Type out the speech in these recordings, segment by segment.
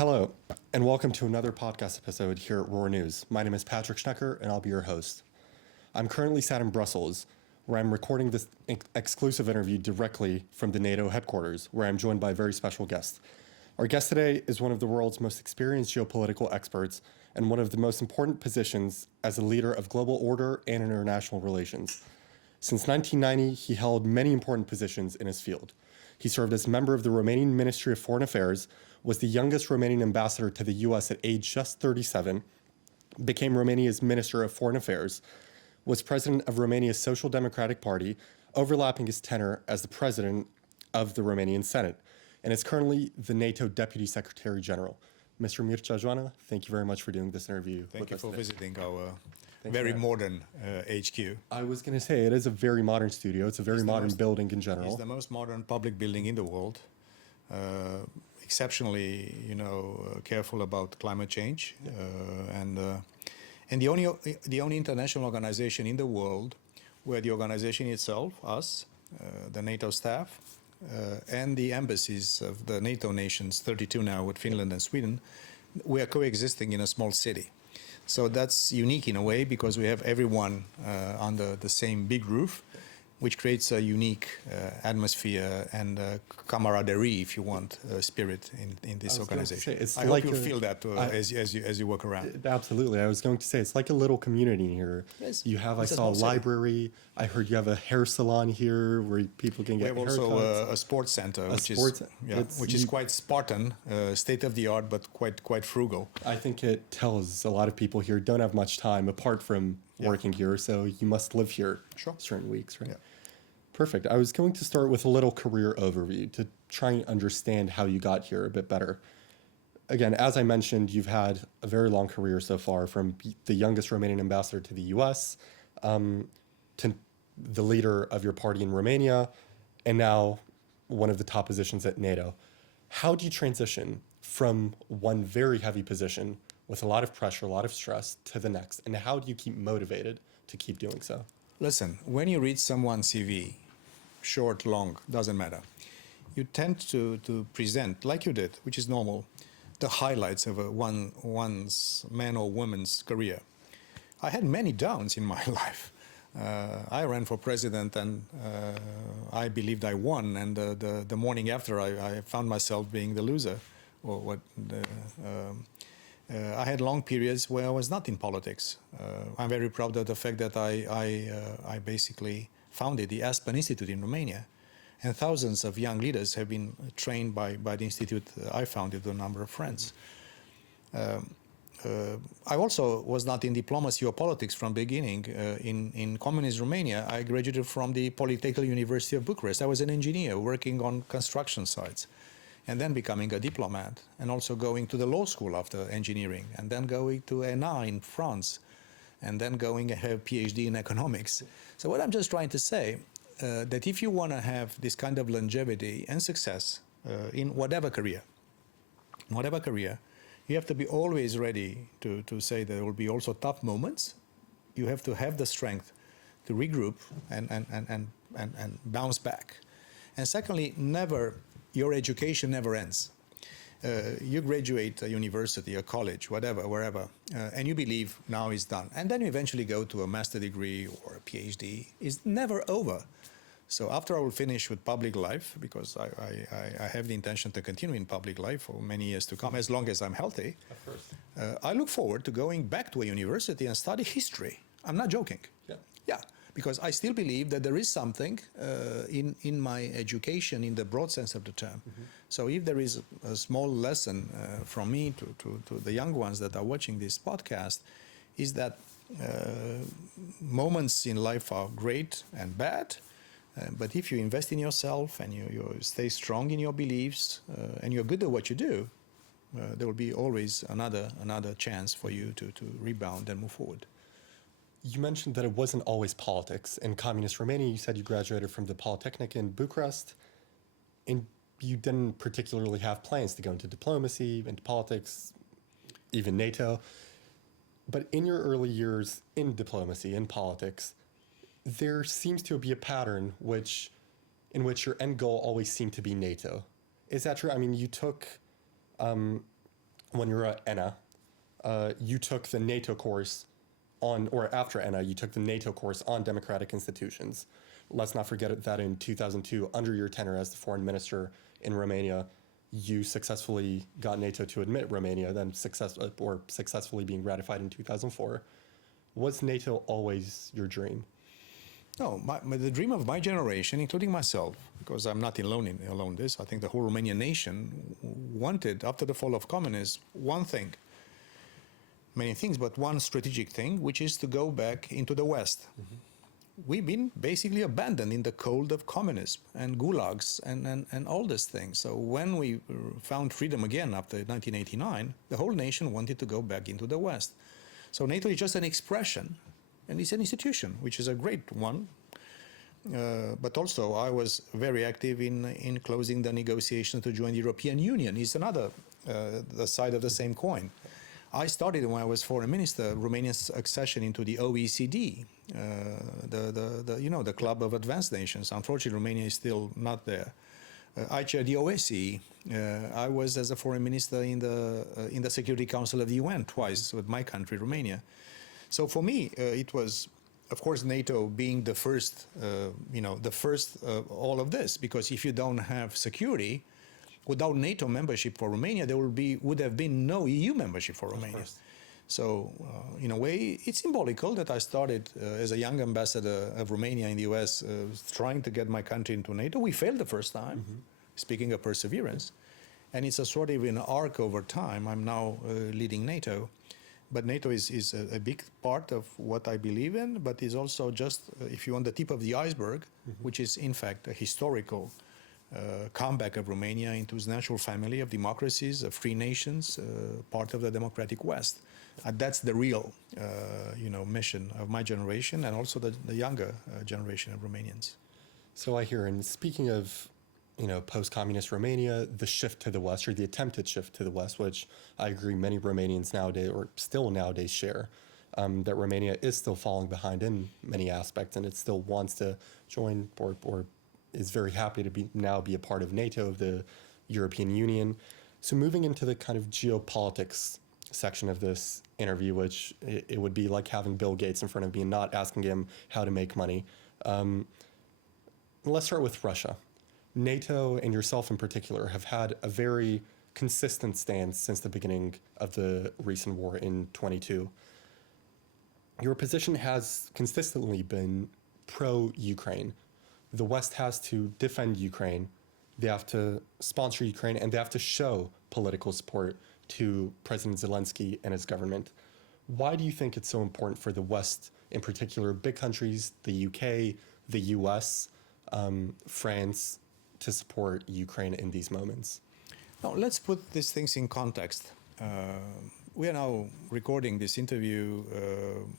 Hello, and welcome to another podcast episode here at Roar News. My name is Patrick Schnecker, and I'll be your host. I'm currently sat in Brussels, where I'm recording this exclusive interview directly from the NATO headquarters, where I'm joined by a very special guest. Our guest today is one of the world's most experienced geopolitical experts and one of the most important positions as a leader of global order and international relations. Since 1990, he held many important positions in his field. He served as member of the Romanian Ministry of Foreign Affairs, was the youngest Romanian ambassador to the US at age just 37, became Romania's Minister of Foreign Affairs, was president of Romania's Social Democratic Party, overlapping his tenure as the president of the Romanian Senate, and is currently the NATO Deputy Secretary General. Mr. Mircea Geoană, thank you very much for doing this interview. Thank you for visiting our very modern HQ. I was going to say, it is a very modern studio. It's a very modern building in general. It's the most modern public building in the world. Exceptionally, careful about climate change, and the only international organization in the world where the organization itself, us, the NATO staff, and the embassies of the NATO nations, 32 now with Finland and Sweden, we are coexisting in a small city. So that's unique in a way because we have everyone under the same big roof, which creates a unique atmosphere and camaraderie, if you want, spirit in this organization. I hope you feel that as you walk around. Absolutely. I was going to say, it's like a little community here. Yes. You have, I saw a library. I heard you have a hair salon here where people can get haircuts. We have also a sports center, which is quite Spartan, state-of-the-art, but quite frugal. I think it tells a lot of people here don't have much time apart from working here, so you must live here certain weeks, right? Yeah. Perfect. I was going to start with a little career overview to try and understand how you got here a bit better. Again, as I mentioned, you've had a very long career so far, from the youngest Romanian ambassador to the US, to the leader of your party in Romania, and now one of the top positions at NATO. How do you transition from one very heavy position with a lot of pressure, a lot of stress, to the next? And how do you keep motivated to keep doing so? Listen, when you read someone's CV, short, long, doesn't matter, you tend to present, like you did, which is normal, the highlights of one's man or woman's career. I had many downs in my life. I ran for president and I believed I won, and the morning after I found myself being the loser. I had long periods where I was not in politics. I'm very proud of the fact that I basically founded the Aspen Institute in Romania, and thousands of young leaders have been trained by the institute I founded with a number of friends. I also was not in diplomacy or politics from the beginning. In communist Romania, I graduated from the Polytechnic University of Bucharest. I was an engineer working on construction sites, and then becoming a diplomat, and also going to the law school after engineering, and then going to ENA in France, and then going to have a PhD in economics. So what I'm just trying to say, that if you want to have this kind of longevity and success in whatever career, you have to be always ready to say there will be also tough moments. You have to have the strength to regroup and bounce back. And secondly, your education never ends. You graduate a university, a college, wherever, and you believe now is done. And then you eventually go to a master degree or a PhD. It's never over. So after I will finish with public life, because I have the intention to continue in public life for many years to come, as long as I'm healthy, of course. I look forward to going back to a university and study history. I'm not joking. Yeah. Because I still believe that there is something in my education in the broad sense of the term. Mm-hmm. So if there is a small lesson from me to the young ones that are watching this podcast, is that moments in life are great and bad, but if you invest in yourself and you stay strong in your beliefs and you're good at what you do, there will be always another chance for you to rebound and move forward. You mentioned that it wasn't always politics. In communist Romania, you said you graduated from the Polytechnic in Bucharest, and you didn't particularly have plans to go into diplomacy, into politics, even NATO. But in your early years in diplomacy, in politics, there seems to be a pattern in which your end goal always seemed to be NATO. Is that true? I mean, you took when you were at ENA, you took the NATO course or after ENA, you took the NATO course on democratic institutions. Let's not forget that in 2002, under your tenure as the foreign minister in Romania, you successfully got NATO to admit Romania, then successfully being ratified in 2004. Was NATO always your dream? No, the dream of my generation, including myself, because I'm not alone in this, I think the whole Romanian nation wanted, after the fall of communism, one thing, many things, but one strategic thing, which is to go back into the West. Mm-hmm. We've been basically abandoned in the cold of communism and gulags and all these things. So when we found freedom again after 1989, the whole nation wanted to go back into the West. So NATO is just an expression, and it's an institution, which is a great one. But also I was very active in closing the negotiations to join the European Union. It's another the side of the same coin. I started when I was foreign minister, Romania's accession into the OECD, the club of advanced nations. Unfortunately, Romania is still not there. I chaired the OSCE. I was, as a foreign minister, in the Security Council of the UN twice with my country, Romania. So for me, it was, of course, NATO being the first, all of this, because if you don't have security, without NATO membership for Romania, there would have been no EU membership for Romania. So, in a way, it's symbolical that I started as a young ambassador of Romania in the US, trying to get my country into NATO. We failed the first time, speaking of perseverance. And it's a sort of an arc over time. I'm now leading NATO. But NATO is a big part of what I believe in, but is also just, if you want, the tip of the iceberg, which is, in fact, a historical comeback of Romania into its natural family of democracies, of free nations, part of the democratic West. That's the real, mission of my generation and also the younger generation of Romanians. So I hear, and speaking of, post-communist Romania, the shift to the West, or the attempted shift to the West, which I agree many Romanians nowadays, or still nowadays, share, that Romania is still falling behind in many aspects, and it still wants to join or is very happy to be a part of NATO, of the European Union. So moving into the kind of geopolitics section of this interview, which it would be like having Bill Gates in front of me and not asking him how to make money. Let's start with Russia. NATO and yourself in particular have had a very consistent stance since the beginning of the recent war in 22. Your position has consistently been pro-Ukraine. The West has to defend Ukraine, they have to sponsor Ukraine, and they have to show political support to President Zelensky and his government. Why do you think it's so important for the West, in particular big countries, the UK, the US, France, to support Ukraine in these moments? Now, let's put these things in context. We are now recording this interview,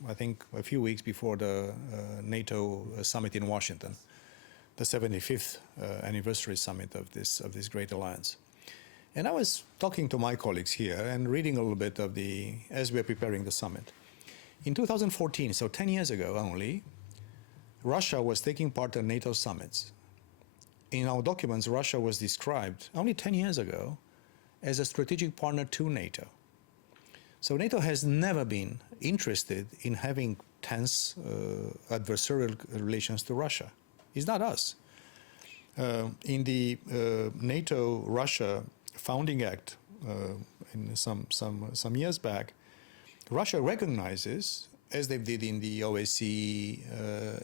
I think, a few weeks before the NATO summit in Washington, the 75th anniversary summit of this great alliance. And I was talking to my colleagues here and reading a little bit as we are preparing the summit. In 2014, so 10 years ago only, Russia was taking part in NATO summits. In our documents, Russia was described only 10 years ago as a strategic partner to NATO. So NATO has never been interested in having tense adversarial relations to Russia. It's not us. In the NATO-Russia Founding Act in some years back, Russia recognizes, as they did in the OSCE,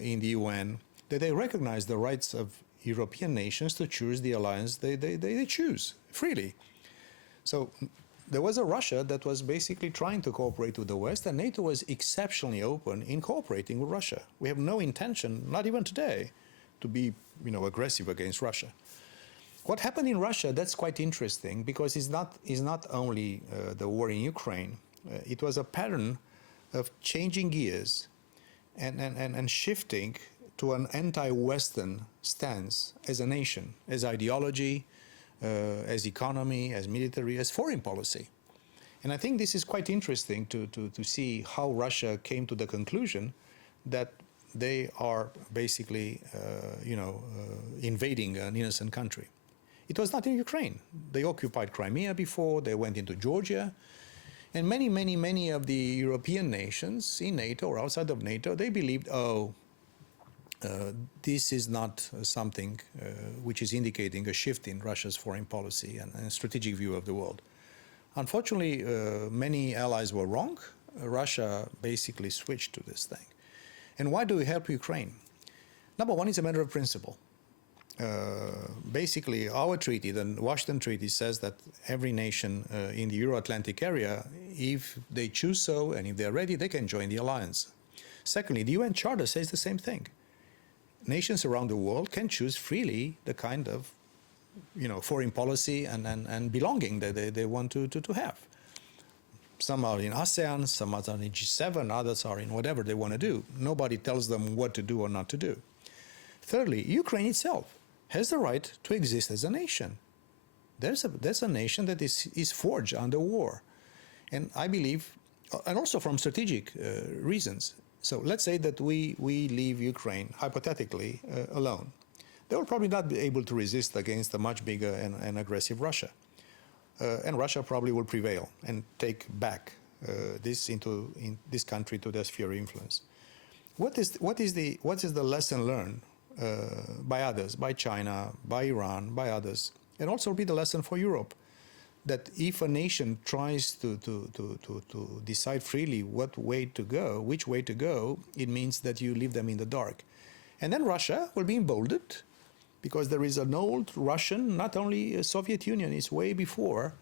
in the UN, that they recognize the rights of European nations to choose the alliance they choose freely. So there was a Russia that was basically trying to cooperate with the West, and NATO was exceptionally open in cooperating with Russia. We have no intention, not even today, to be aggressive against Russia. What happened in Russia, that's quite interesting, because it's not only the war in Ukraine. It was a pattern of changing gears and shifting to an anti-Western stance as a nation, as ideology, as economy, as military, as foreign policy. And I think this is quite interesting to see how Russia came to the conclusion that they are basically, invading an innocent country. It was not in Ukraine. They occupied Crimea before, they went into Georgia. And many of the European nations in NATO or outside of NATO, they believed, this is not something which is indicating a shift in Russia's foreign policy and strategic view of the world. Unfortunately, many allies were wrong. Russia basically switched to this thing. And why do we help Ukraine? Number one, it's a matter of principle. Basically, our treaty, the Washington Treaty, says that every nation in the Euro-Atlantic area, if they choose so and if they're ready, they can join the alliance. Secondly, the UN Charter says the same thing. Nations around the world can choose freely the kind of foreign policy and belonging that they want to have. Some are in ASEAN, some are in G7, others are in whatever they want to do. Nobody tells them what to do or not to do. Thirdly, Ukraine itself has the right to exist as a nation. There's a nation that is forged under war. And I believe, and also from strategic reasons. So let's say that we leave Ukraine, hypothetically, alone. They will probably not be able to resist against a much bigger and aggressive Russia. And Russia probably will prevail and take back this country to their sphere of influence. What is the lesson learned by others, by China, by Iran, by others, and also be the lesson for Europe, that if a nation tries to decide freely which way to go, it means that you leave them in the dark. And then Russia will be emboldened, because there is an old Russian, not only Soviet Union, it's way before,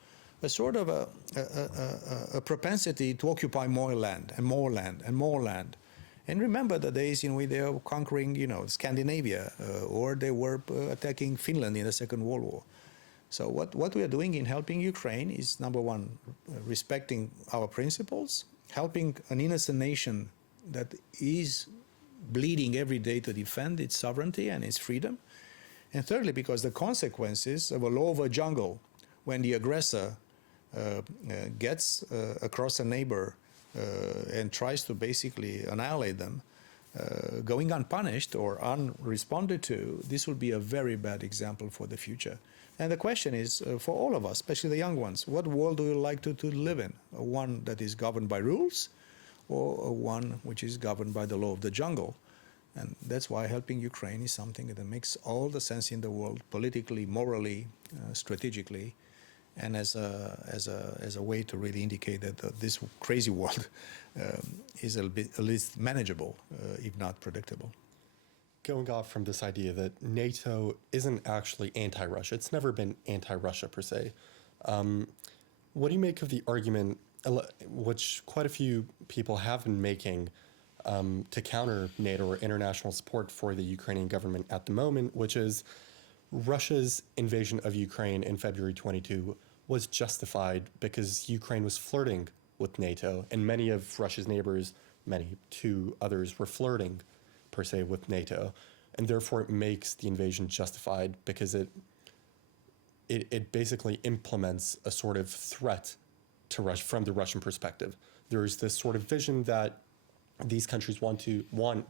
a sort of a propensity to occupy more land and more land and more land. And remember the days in which they were conquering, Scandinavia, or they were attacking Finland in the Second World War. So what we are doing in helping Ukraine is, number one, respecting our principles, helping an innocent nation that is bleeding every day to defend its sovereignty and its freedom. And thirdly, because the consequences of a law of a jungle, when the aggressor gets across a neighbor and tries to basically annihilate them, going unpunished or unresponded to, this will be a very bad example for the future. And the question is, for all of us, especially the young ones, what world do you like to live in? One that is governed by rules, or one which is governed by the law of the jungle? And that's why helping Ukraine is something that makes all the sense in the world, politically, morally, strategically, and as a way to really indicate that this crazy world is at least manageable, if not predictable. Going off from this idea that NATO isn't actually anti-Russia, it's never been anti-Russia per se. What do you make of the argument, which quite a few people have been making, to counter NATO or international support for the Ukrainian government at the moment, which is Russia's invasion of Ukraine in February 22 was justified because Ukraine was flirting with NATO, and many of Russia's neighbors, two others, were flirting per se with NATO, and therefore it makes the invasion justified because it basically implements a sort of threat to Russia from the Russian perspective. There's this sort of vision that these countries want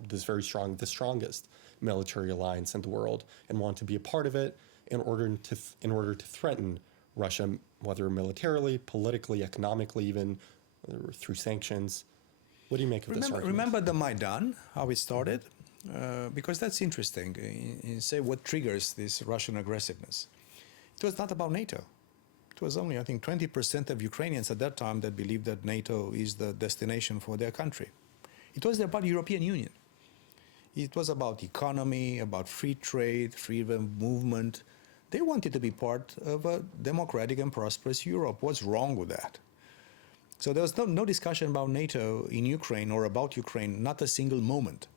this very strong, the strongest military alliance in the world, and want to be a part of it in order to threaten Russia, whether militarily, politically, economically, even through sanctions. What do you make of this argument? Remember the Maidan, how it started? Because that's interesting. Say what triggers this Russian aggressiveness. It was not about NATO. It was only, I think, 20% of Ukrainians at that time that believed that NATO is the destination for their country. It was about the European Union. It was about economy, about free trade, freedom of movement. They wanted to be part of a democratic and prosperous Europe. What's wrong with that? So there was no discussion about NATO in Ukraine or about Ukraine, not a single moment.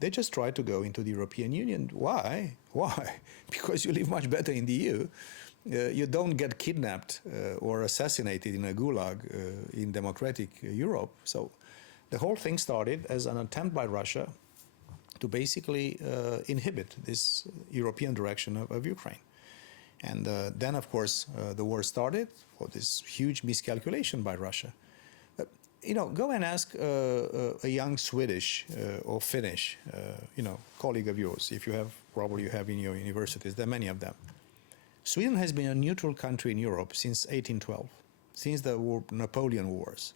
They just tried to go into the European Union. Why? Why? Because you live much better in the EU. You don't get kidnapped or assassinated in a gulag in democratic Europe. So the whole thing started as an attempt by Russia to basically inhibit this European direction of Ukraine. And then, of course, the war started for this huge miscalculation by Russia. Go and ask a young Swedish or Finnish, colleague of yours, if you have, probably you have in your universities, there are many of them. Sweden has been a neutral country in Europe since 1812, since the Napoleon Wars.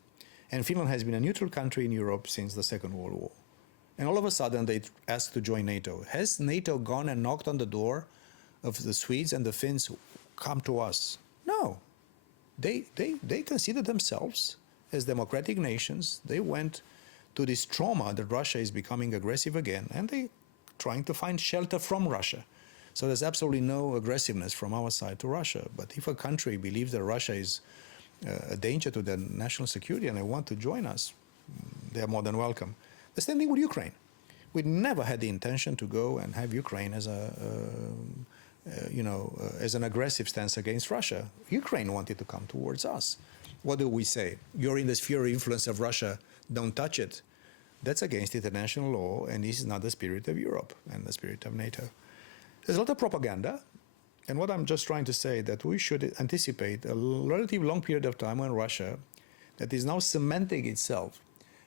And Finland has been a neutral country in Europe since the Second World War. And all of a sudden they asked to join NATO. Has NATO gone and knocked on the door of the Swedes and the Finns? Come to us. No. They consider themselves as democratic nations. They went to this trauma that Russia is becoming aggressive again, and they trying to find shelter from Russia. So there's absolutely no aggressiveness from our side to Russia. But if a country believes that Russia is a danger to their national security and they want to join us, they are more than welcome. The same thing with Ukraine. We never had the intention to go and have Ukraine as as an aggressive stance against Russia. Ukraine wanted to come towards us. What do we say? You're in the sphere of influence of Russia, don't touch it. That's against international law, and this is not the spirit of Europe and the spirit of NATO. There's a lot of propaganda, and what I'm just trying to say that we should anticipate a relatively long period of time when Russia, that is now cementing itself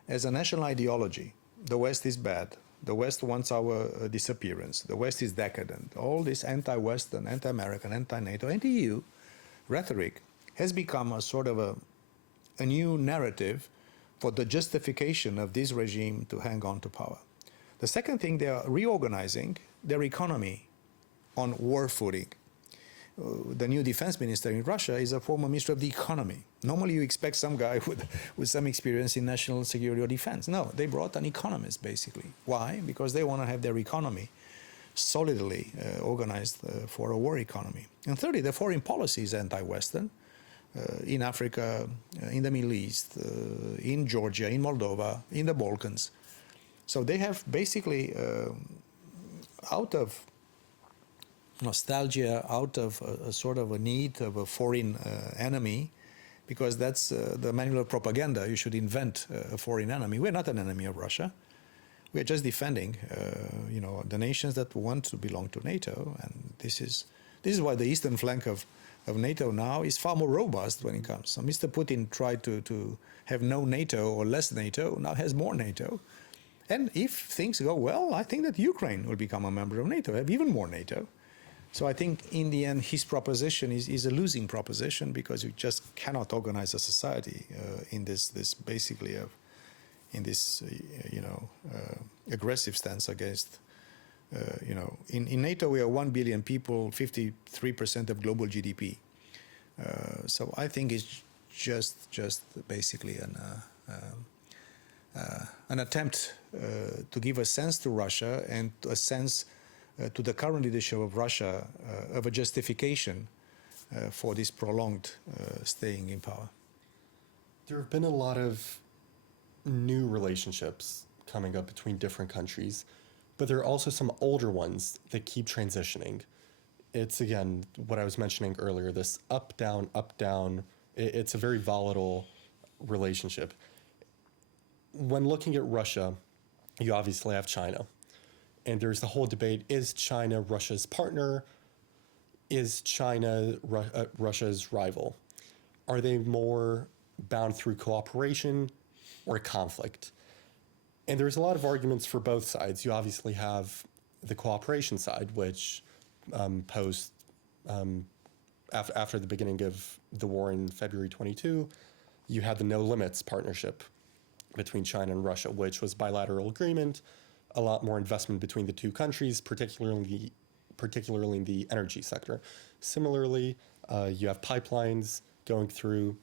as a national ideology. The West is bad. The West wants our disappearance. The West is decadent. All this anti-Western, anti-American, anti-NATO, anti-EU rhetoric has become a sort of a new narrative for the justification of this regime to hang on to power. The second thing, they are reorganizing their economy on war footing. The new defense minister in Russia is a former minister of the economy. Normally you expect some guy with some experience in national security or defense. No, they brought an economist basically. Why? Because they want to have their economy solidly organized for a war economy. And thirdly, the foreign policy is anti-Western. In Africa, in the Middle East, in Georgia, in Moldova, in the Balkans. So they have basically, out of nostalgia, out of a sort of a need of a foreign enemy, because that's the manual of propaganda. You should invent a foreign enemy. We're not an enemy of Russia. We're just defending, the nations that want to belong to NATO, and this is why the eastern flank of NATO now is far more robust when it comes. So Mr. Putin tried to have no NATO or less NATO, now has more NATO. And if things go well, I think that Ukraine will become a member of NATO, have even more NATO. So I think in the end, his proposition is a losing proposition, because you just cannot organize a society in this basically aggressive stance against. In NATO we are 1 billion people, 53% of global GDP. So I think it's just basically an attempt to give a sense to Russia and a sense to the current leadership of Russia of a justification for this prolonged staying in power. There have been a lot of new relationships coming up between different countries, but there are also some older ones that keep transitioning. It's, again, what I was mentioning earlier, this up, down. It's a very volatile relationship. When looking at Russia, you obviously have China. And there's the whole debate, is China Russia's partner? Is China Russia's rival? Are they more bound through cooperation or conflict? And there's a lot of arguments for both sides. You obviously have the cooperation side, which after the beginning of the war in February 22, you had the No Limits partnership between China and Russia, which was bilateral agreement, a lot more investment between the two countries, particularly in the energy sector. Similarly, you have pipelines going through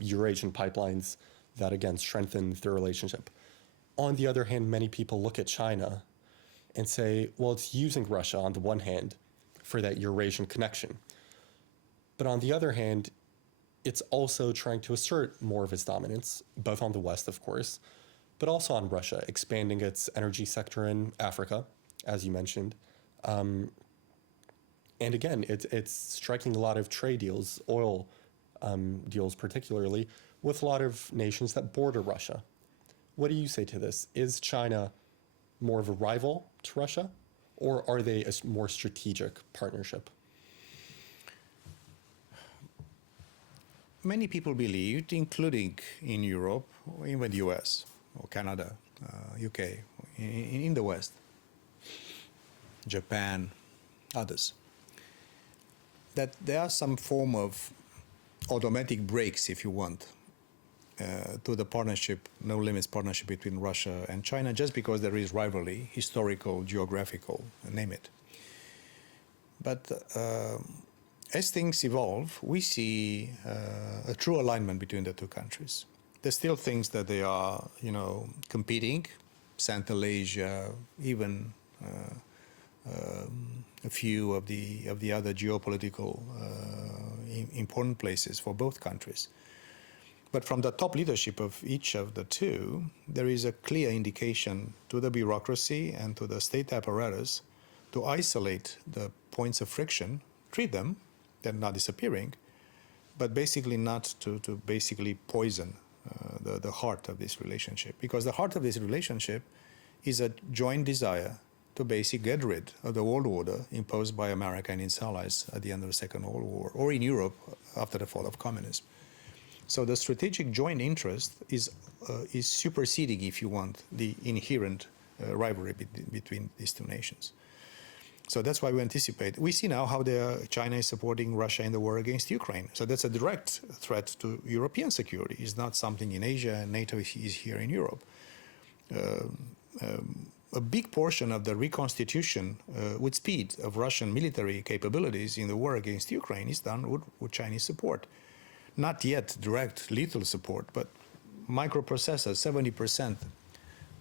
Eurasian pipelines that, again, strengthen the relationship. On the other hand, many people look at China and say, well, it's using Russia on the one hand for that Eurasian connection. But on the other hand, it's also trying to assert more of its dominance, both on the West, of course, but also on Russia, expanding its energy sector in Africa, as you mentioned. And again, it's striking a lot of trade deals, oil deals particularly, with a lot of nations that border Russia. What do you say to this? Is China more of a rival to Russia, or are they a more strategic partnership? Many people believed, including in Europe, or even the US, or Canada, UK, in the West, Japan, others, that there are some form of automatic brakes, if you want, to the partnership, no limits partnership between Russia and China, just because there is rivalry, historical, geographical, name it. But as things evolve, we see a true alignment between the two countries. There's still things that they are, competing, Central Asia, even a few of the other geopolitical important places for both countries. But from the top leadership of each of the two, there is a clear indication to the bureaucracy and to the state apparatus to isolate the points of friction, treat them, they're not disappearing, but basically not to basically poison the heart of this relationship. Because the heart of this relationship is a joint desire to basically get rid of the world order imposed by America and its allies at the end of the Second World War, or in Europe after the fall of communism. So the strategic joint interest is superseding, if you want, the inherent rivalry between these two nations. So that's why we anticipate. We see now how China is supporting Russia in the war against Ukraine. So that's a direct threat to European security. It's not something in Asia, and NATO is here in Europe. A big portion of the reconstitution with speed of Russian military capabilities in the war against Ukraine is done with Chinese support. Not yet direct lethal support, but microprocessors, 70%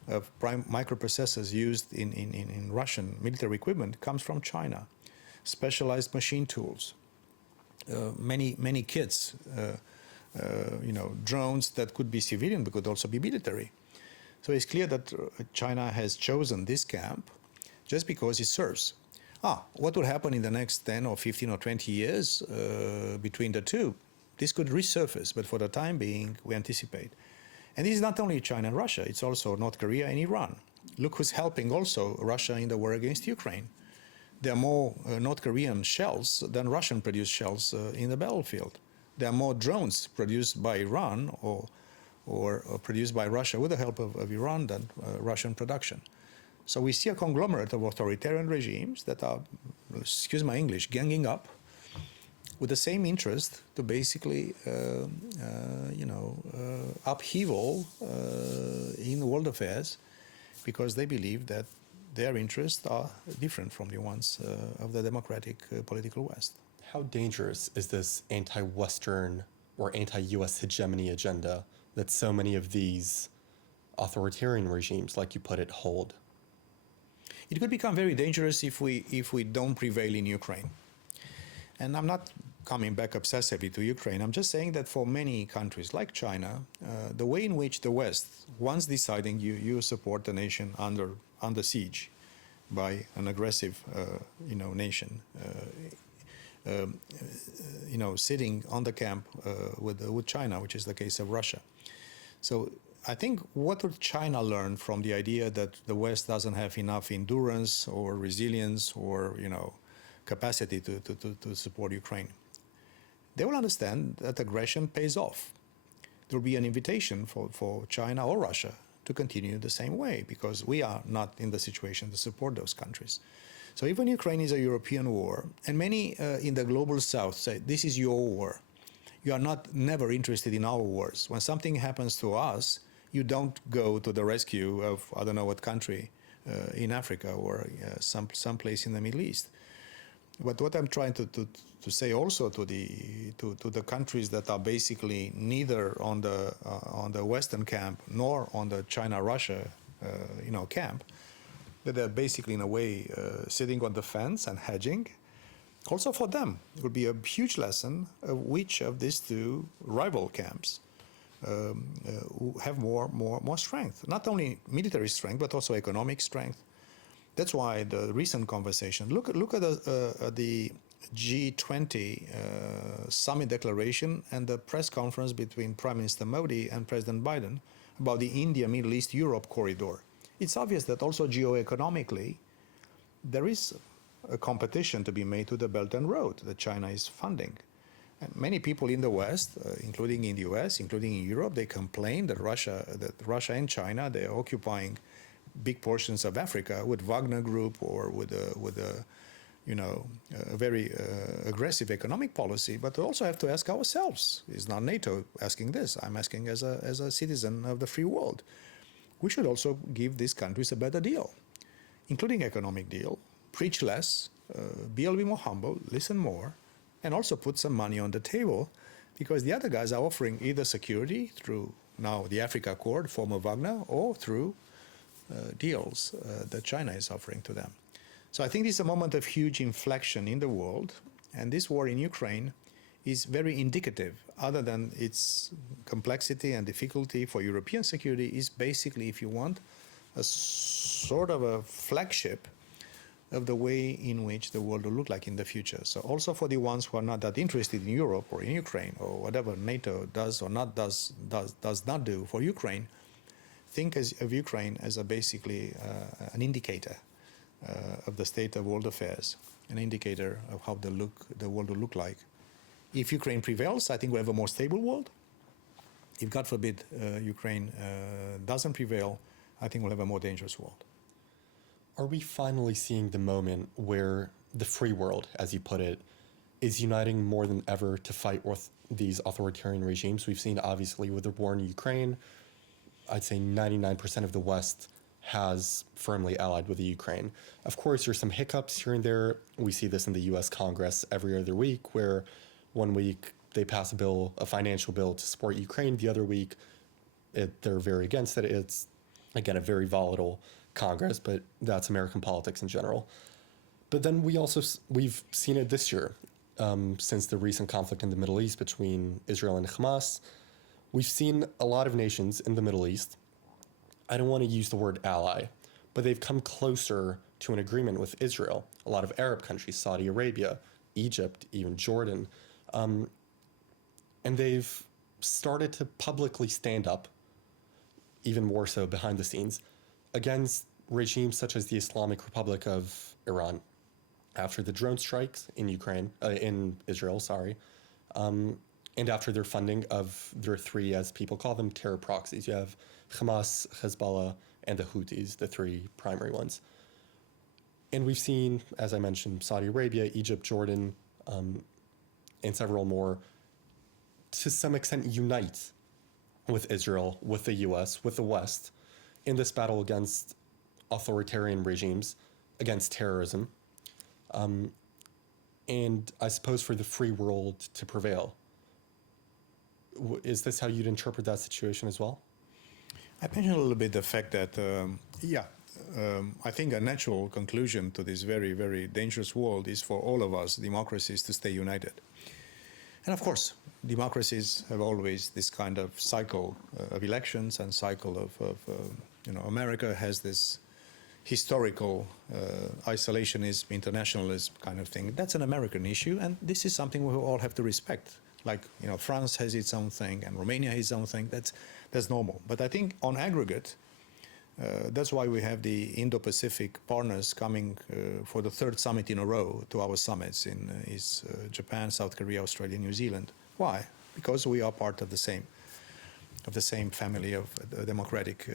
of prime microprocessors used in Russian military equipment comes from China. Specialized machine tools, many kits, drones that could be civilian but could also be military. So it's clear that China has chosen this camp just because it serves. What will happen in the next 10 or 15 or 20 years between the two? This could resurface, but for the time being, we anticipate. And this is not only China and Russia, it's also North Korea and Iran. Look who's helping also Russia in the war against Ukraine. There are more North Korean shells than Russian-produced shells in the battlefield. There are more drones produced by Iran or produced by Russia with the help of Iran than Russian production. So we see a conglomerate of authoritarian regimes that are, excuse my English, ganging up with the same interest to basically, upheaval in world affairs, because they believe that their interests are different from the ones of the democratic political West. How dangerous is this anti-Western or anti-U.S. hegemony agenda that so many of these authoritarian regimes, like you put it, hold? It could become very dangerous if we don't prevail in Ukraine. And I'm not coming back obsessively to Ukraine. I'm just saying that for many countries like China, the way in which the West, once deciding you support a nation under siege by an aggressive nation, sitting on the camp with China, which is the case of Russia. So I think what would China learn from the idea that the West doesn't have enough endurance or resilience or capacity to support Ukraine? They will understand that aggression pays off. There will be an invitation for China or Russia to continue the same way, because we are not in the situation to support those countries. So even Ukraine is a European war, and many in the global South say, this is your war. You are never interested in our wars. When something happens to us, you don't go to the rescue of I don't know what country in Africa or some place in the Middle East. But what I'm trying to say also to the countries that are basically neither on the Western camp nor on the China-Russia camp, that they're basically in a way sitting on the fence and hedging. Also for them, it would be a huge lesson of which of these two rival camps have more strength, not only military strength but also economic strength. That's why the recent conversation. Look at the G20 summit declaration and the press conference between Prime Minister Modi and President Biden about the India, Middle East, Europe corridor. It's obvious that also geoeconomically there is a competition to be made to the Belt and Road that China is funding. And many people in the West, including in the US, including in Europe, they complain that Russia and China, they're occupying big portions of Africa with Wagner Group or with a very aggressive economic policy, but we also have to ask ourselves, is not NATO asking this? I'm asking as a citizen of the free world. We should also give these countries a better deal, including economic deal, preach less, be a little bit more humble, listen more, and also put some money on the table, because the other guys are offering either security through now the Africa Accord, former Wagner, or through deals that China is offering to them. So I think this is a moment of huge inflection in the world, and this war in Ukraine is very indicative, other than its complexity and difficulty for European security, is basically, if you want, a sort of a flagship of the way in which the world will look like in the future. So also for the ones who are not that interested in Europe or in Ukraine or whatever NATO does or not does not do for Ukraine, think of Ukraine as basically an indicator of the state of world affairs, an indicator of how the world will look like. If Ukraine prevails, I think we'll have a more stable world. If, God forbid, Ukraine doesn't prevail, I think we'll have a more dangerous world. Are we finally seeing the moment where the free world, as you put it, is uniting more than ever to fight with these authoritarian regimes? We've seen, obviously, with the war in Ukraine, I'd say 99% of the West has firmly allied with the Ukraine. Of course, there's some hiccups here and there. We see this in the U.S. Congress every other week, where one week they pass a financial bill to support Ukraine. The other week, they're very against it. It's, again, a very volatile Congress, but that's American politics in general. But then we've seen it this year, since the recent conflict in the Middle East between Israel and Hamas. We've seen a lot of nations in the Middle East, I don't want to use the word ally, but they've come closer to an agreement with Israel. A lot of Arab countries, Saudi Arabia, Egypt, even Jordan, and they've started to publicly stand up, even more so behind the scenes, against regimes such as the Islamic Republic of Iran after the drone strikes in Israel, and after their funding of their three, as people call them, terror proxies. You have Hamas, Hezbollah, and the Houthis, the three primary ones. And we've seen, as I mentioned, Saudi Arabia, Egypt, Jordan, and several more, to some extent unite with Israel, with the US, with the West, in this battle against authoritarian regimes, against terrorism, and I suppose for the free world to prevail. Is this how you'd interpret that situation as well? I mentioned a little bit the fact that, I think a natural conclusion to this very, very dangerous world is for all of us, democracies, to stay united. And of course, democracies have always this kind of cycle of elections and cycle of America has this historical isolationism, internationalism kind of thing. That's an American issue, and this is something we all have to respect. Like, France has its own thing, and Romania has its own thing. That's normal. But I think on aggregate, that's why we have the Indo-Pacific partners coming for the third summit in a row to our summits in Japan, South Korea, Australia, New Zealand. Why? Because we are part of the same family of democratic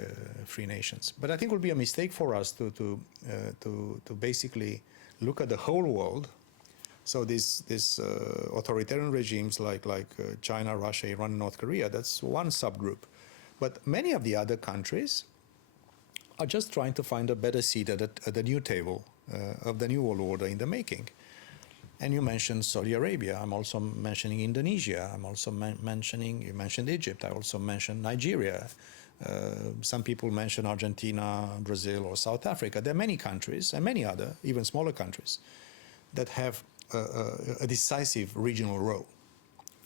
free nations. But I think it would be a mistake for us to basically look at the whole world. So these authoritarian regimes like China, Russia, Iran, and North Korea, that's one subgroup. But many of the other countries are just trying to find a better seat at the new table of the new world order in the making. And you mentioned Saudi Arabia. I'm also mentioning Indonesia. I'm also you mentioned Egypt. I also mentioned Nigeria. Some people mention Argentina, Brazil, or South Africa. There are many countries, and many other, even smaller countries, that have a decisive regional role.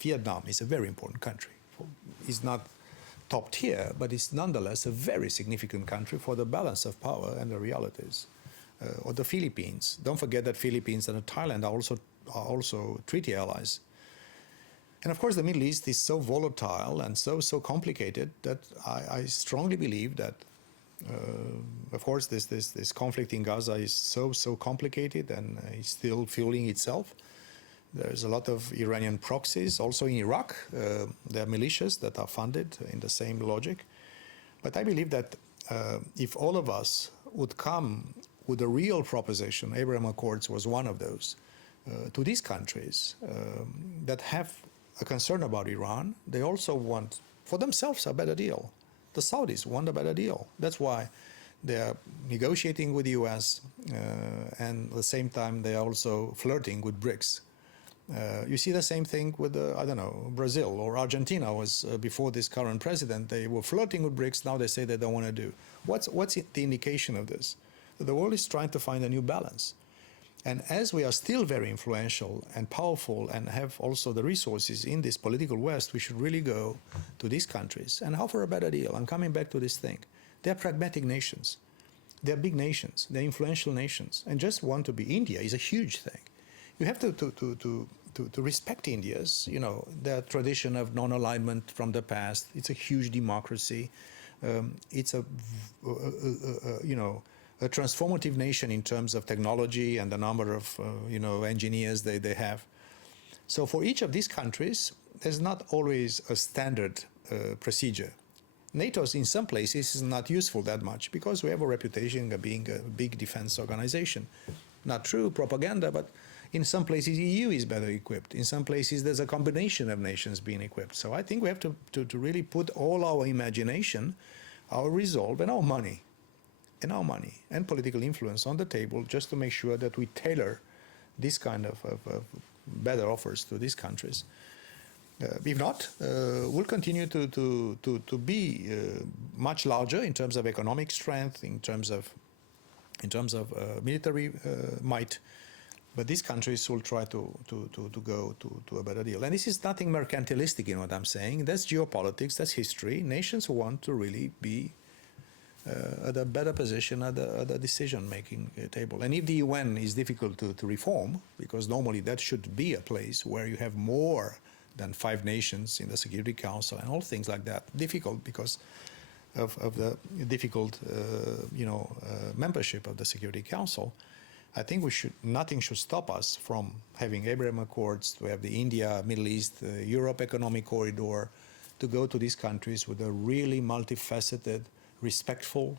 Vietnam is a very important country. It's not top tier, but it's nonetheless a very significant country for the balance of power and the realities. Or the Philippines. Don't forget that Philippines and Thailand are also treaty allies. And of course, the Middle East is so volatile and so complicated that I strongly believe that, of course, this conflict in Gaza is so complicated and is still fueling itself. There's a lot of Iranian proxies. Also in Iraq, there are militias that are funded in the same logic. But I believe that if all of us would come with a real proposition, Abraham Accords was one of those, to these countries that have a concern about Iran. They also want for themselves a better deal. The Saudis want a better deal. That's why they are negotiating with the US, and at the same time they are also flirting with BRICS. You see the same thing with, I don't know, Brazil or Argentina was, before this current president, they were flirting with BRICS, now they say they don't want to do. What's the indication of this? The world is trying to find a new balance. And as we are still very influential and powerful and have also the resources in this political West, we should really go to these countries and offer a better deal. I'm coming back to this thing. They're pragmatic nations. They're big nations. They're influential nations. And just want to be India is a huge thing. You have to respect India's, their tradition of non-alignment from the past. It's a huge democracy. It's a transformative nation in terms of technology and the number of, engineers they have. So for each of these countries, there's not always a standard procedure. NATO, in some places, is not useful that much because we have a reputation of being a big defense organization. Not true, propaganda, but in some places, EU is better equipped. In some places, there's a combination of nations being equipped. So I think we have to really put all our imagination, our resolve, and our money and political influence on the table just to make sure that we tailor this kind of better offers to these countries. If not, we'll continue to be much larger in terms of economic strength, in terms of military might, but these countries will try to go to a better deal. And this is nothing mercantilistic in what I'm saying. That's geopolitics, that's history. Nations want to really be at a better position at the decision-making table. And if the UN is difficult to reform, because normally that should be a place where you have more than 5 nations in the Security Council and all things like that, difficult because of the difficult membership of the Security Council, I think nothing should stop us from having Abraham Accords, to have the India, Middle East, Europe Economic Corridor, to go to these countries with a really multifaceted, respectful,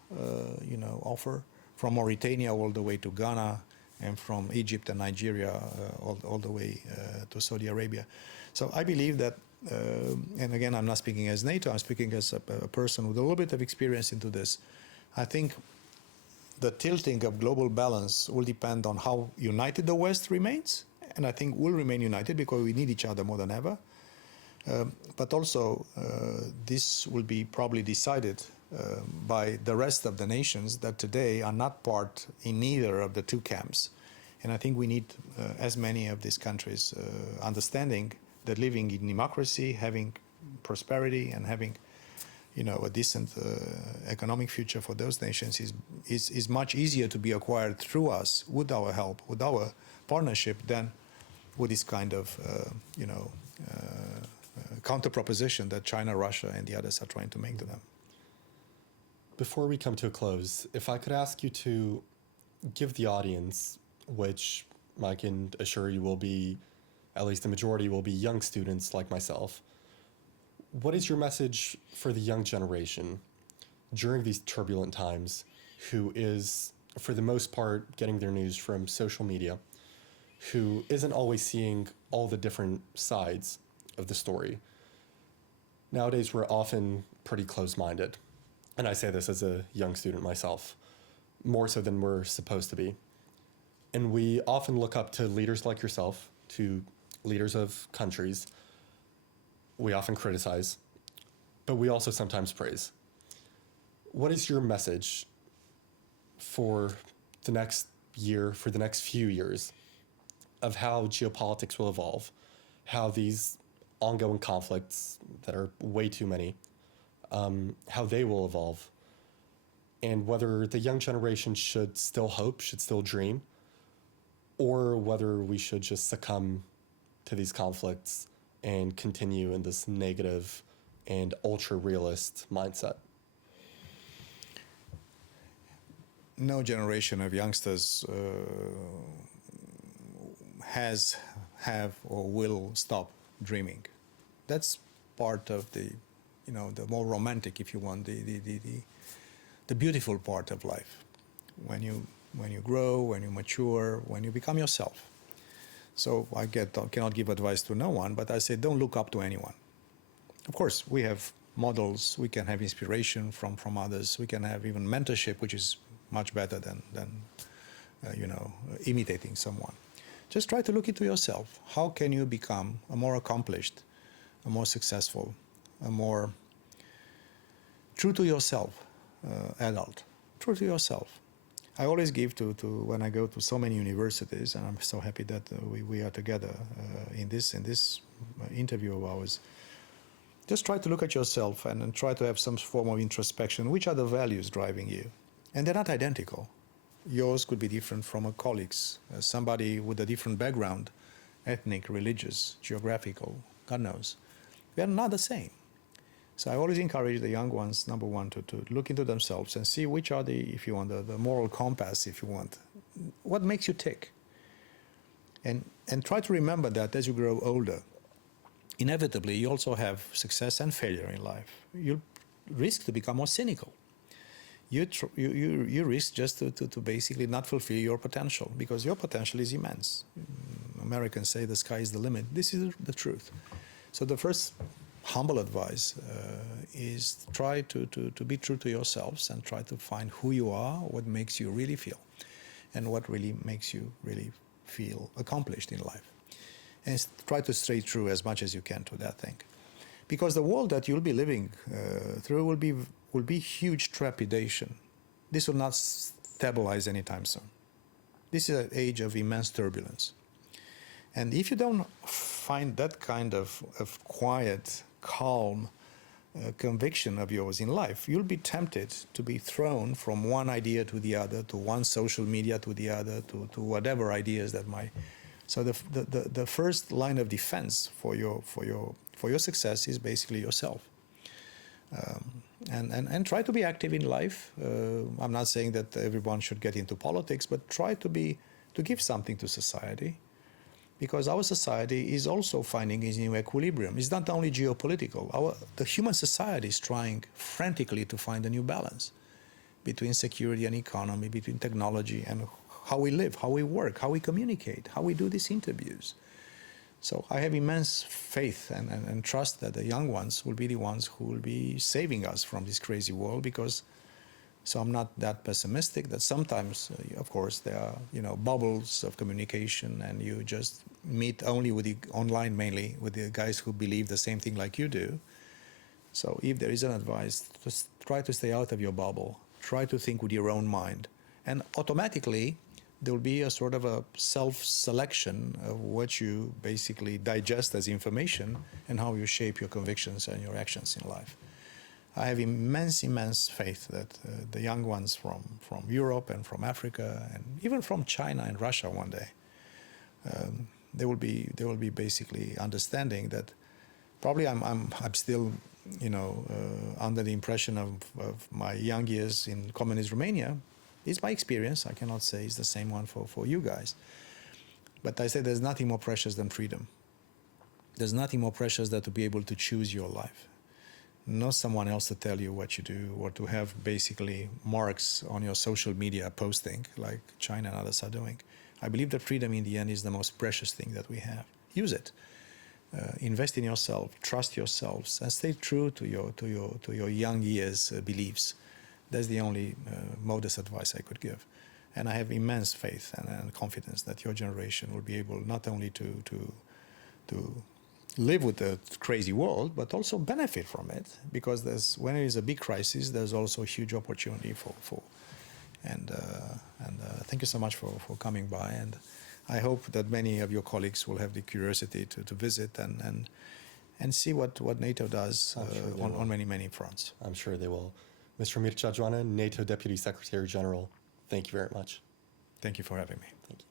offer, from Mauritania all the way to Ghana, and from Egypt and Nigeria all the way to Saudi Arabia. So I believe that, and again, I'm not speaking as NATO, I'm speaking as a person with a little bit of experience into this. I think the tilting of global balance will depend on how united the West remains, and I think we'll remain united because we need each other more than ever. But also, this will be probably decided by the rest of the nations that today are not part in neither of the two camps. And I think we need as many of these countries understanding that living in democracy, having prosperity, and having a decent economic future for those nations is much easier to be acquired through us, with our help, with our partnership, than with this kind of counter proposition that China, Russia, and the others are trying to make to them. Before we come to a close, if I could ask you to give the audience, which I can assure you will be, at least the majority will be young students like myself, what is your message for the young generation during these turbulent times, who is, for the most part, getting their news from social media, who isn't always seeing all the different sides of the story? Nowadays, we're often pretty closed-minded. And I say this as a young student myself, more so than we're supposed to be. And we often look up to leaders like yourself, to leaders of countries. We often criticize, but we also sometimes praise. What is your message for the next year, for the next few years, of how geopolitics will evolve, how these ongoing conflicts that are way too many, how they will evolve, and whether the young generation should still hope, should still dream, or whether we should just succumb to these conflicts and continue in this negative and ultra-realist mindset? No generation of youngsters have or will stop dreaming. That's part of the more romantic, if you want, the beautiful part of life. When you when you grow, when you mature, when you become yourself. So I cannot give advice to no one, but I say don't look up to anyone. Of course, we have models, we can have inspiration from others, we can have even mentorship, which is much better than imitating someone. Just try to look into yourself. How can you become a more accomplished, a more successful, a more true to yourself adult? True to yourself. I always give to when I go to so many universities, and I'm so happy that we are together in this interview of ours. Just try to look at yourself and try to have some form of introspection. Which are the values driving you? And they're not identical. Yours could be different from a colleague's, somebody with a different background, ethnic, religious, geographical, God knows. We are not the same. So I always encourage the young ones, number one, to look into themselves and see which are if you want, the moral compass, if you want. What makes you tick? And try to remember that as you grow older, inevitably you also have success and failure in life. You risk to become more cynical. You risk just to basically not fulfill your potential, because your potential is immense. Americans say the sky is the limit. This is the truth. So the first humble advice is try to be true to yourselves and try to find who you are, what makes you really feel, and what really makes you really feel accomplished in life. And try to stay true as much as you can to that thing. Because the world that you'll be living through will be huge trepidation. This will not stabilize anytime soon. This is an age of immense turbulence. And if you don't find that kind of quiet, calm conviction of yours in life, you'll be tempted to be thrown from one idea to the other, to one social media to the other, to whatever ideas that might. So the first line of defense for your success is basically yourself. And try to be active in life. I'm not saying that everyone should get into politics, but try to give something to society, because our society is also finding its new equilibrium. It's not only geopolitical. The human society is trying frantically to find a new balance between security and economy, between technology and how we live, how we work, how we communicate, how we do these interviews. So I have immense faith and trust that the young ones will be the ones who will be saving us from this crazy world, because so I'm not that pessimistic that sometimes, of course, there are bubbles of communication, and you just meet only with the online, mainly with the guys who believe the same thing like you do. So if there is an advice, just try to stay out of your bubble. Try to think with your own mind, and automatically there will be a sort of a self-selection of what you basically digest as information and how you shape your convictions and your actions in life. I have immense faith that the young ones from Europe and from Africa and even from China and Russia one day, they will be basically understanding that probably I'm still under the impression of my young years in communist Romania. It's my experience. I cannot say it's the same one for you guys. But I say there's nothing more precious than freedom. There's nothing more precious than to be able to choose your life. Not someone else to tell you what you do, or to have basically marks on your social media posting like China and others are doing. I believe that freedom in the end is the most precious thing that we have. Use it. Invest in yourself, trust yourselves, and stay true to your young years beliefs. That's the only modest advice I could give. And I have immense faith and confidence that your generation will be able not only to live with the crazy world, but also benefit from it, because when there is a big crisis, there's also a huge opportunity for. And thank you so much for coming by. And I hope that many of your colleagues will have the curiosity to visit and see what NATO does on many fronts. I'm sure they will. Mr. Mircea Geoană, NATO Deputy Secretary General, thank you very much. Thank you for having me. Thank you.